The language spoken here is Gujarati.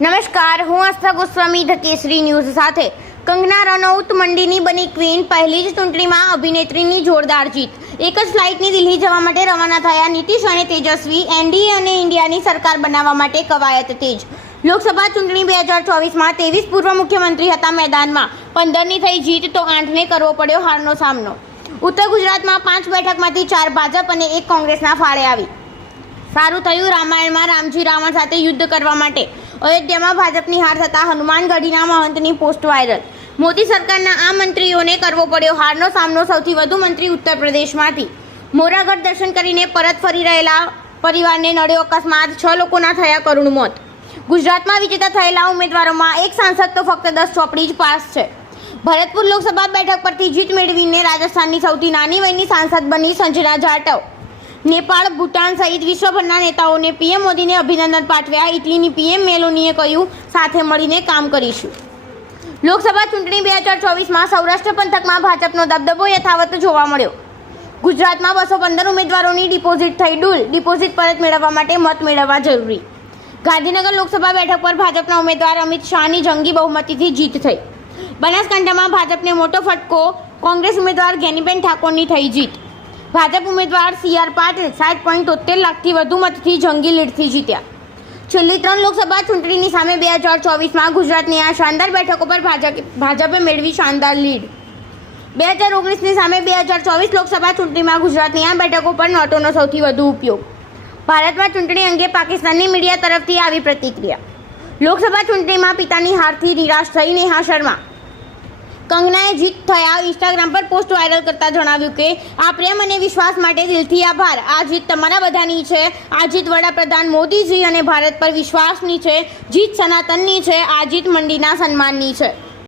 નમસ્કાર, હું આસ્થા ગોસ્વામી ધ કેસરી ન્યૂઝ સાથે. કંગના રનૌત મંડીની બની ક્વીન. પહેલી જ ચૂંટણીમાં અભિનેત્રીની જોરદાર જીત. એક જ ફ્લાઇટની દિલ્હી જવા માટે રવાના થયા નીતિશ અને તેજસ્વી. એનડીએ અને ઇન્ડિયાની સરકાર બનાવવા માટે કવાયત તેજ. લોકસભા ચૂંટણી 2024માં 23 પૂર્વ મુખ્યમંત્રી હતા મેદાનમાં. 15ની થઈ જીત તો 8ને કરવો પડ્યો હારનો સામનો. ઉત્તર ગુજરાતમાં 5 બેઠકમાંથી 4 ભાજપ અને 1 કોંગ્રેસના ફાળે આવી. સારું થયું રામાયણમાં રામજી રાવણ સાથે યુદ્ધ કરવા માટે. અયોધ્યામાં ભાજપની હાર થતાં હનુમાનગઢીના મહંતની પોસ્ટ વાયરલ. મોદી સરકારના આ મંત્રીઓને કરવો પડ્યો હારનો સામનો. સૌથી વધુ મંત્રી ઉત્તર પ્રદેશમાંથી. મોરાગઢ દર્શન કરીને પરત ફરી રહેલા પરિવારને નડ્યો અકસ્માત. 6 લોકોના થયા કરુણ મોત. ગુજરાતમાં વિજેતા થયેલા ઉમેદવારોમાં 1 સાંસદ તો ફક્ત 10 ચોપડી જ પાસ છે. ભરતપુર લોકસભા બેઠક પરથી જીત મેળવીને રાજસ્થાનની સૌથી નાની વયની સાંસદ બની સંજના જાટવ. નેપાળ, ભૂટાન સહિત વિશ્વભરના નેતાઓને પીએમ મોદીને અભિનંદન પાઠવ્યા. ઇટલીની પીએમ મેલોનીએ કહ્યું, સાથે મળીને કામ કરીશું. લોકસભા ચૂંટણી 2024માં સૌરાષ્ટ્ર પંથકમાં ભાજપનો દબદબો યથાવત જોવા મળ્યો. ગુજરાતમાં 215 ઉમેદવારોની ડિપોઝિટ થઈ ડૂલ. ડિપોઝિટ પરત મેળવવા માટે મત મેળવવા જરૂરી. ગાંધીનગર લોકસભા બેઠક પર ભાજપના ઉમેદવાર અમિત શાહની જંગી બહુમતીથી જીત થઈ. બનાસકાંઠામાં ભાજપને મોટો ફટકો. કોંગ્રેસ ઉમેદવાર ગેનીબેન ઠાકોરની થઈ જીત. ભાજપ ઉમેદવાર CR પાટીલ 7.73 લાખથી વધુ મતથી જંગી લીડથી જીત્યા. છેલ્લી 3 લોકસભા ચૂંટણીની સામે 2024માં ગુજરાતની આ શાનદાર બેઠકો પર ભાજપે મેળવી શાનદાર લીડ. 2019ની સામે 2024 લોકસભા ચૂંટણીમાં ગુજરાતની આ બેઠકો પર નોટોનો સૌથી વધુ ઉપયોગ. ભારતમાં ચૂંટણી અંગે પાકિસ્તાનની મીડિયા તરફથી આવી પ્રતિક્રિયા. લોકસભા ચૂંટણીમાં પિતાની હારથી નિરાશ થઈ નેહા શર્મા. કંગનાએ જીત થયા ઇન્સ્ટાગ્રામ પર પોસ્ટ વાયરલ કરતા જણાવ્યું કે આ પ્રેમ અને વિશ્વાસ માટે દિલથી આભાર. આ જીત તમારા બધાની છે. આ જીત વડાપ્રધાન મોદીજી અને ભારત પર વિશ્વાસની છે. જીત સનાતનની છે. આ જીત મંડીના સન્માનની છે.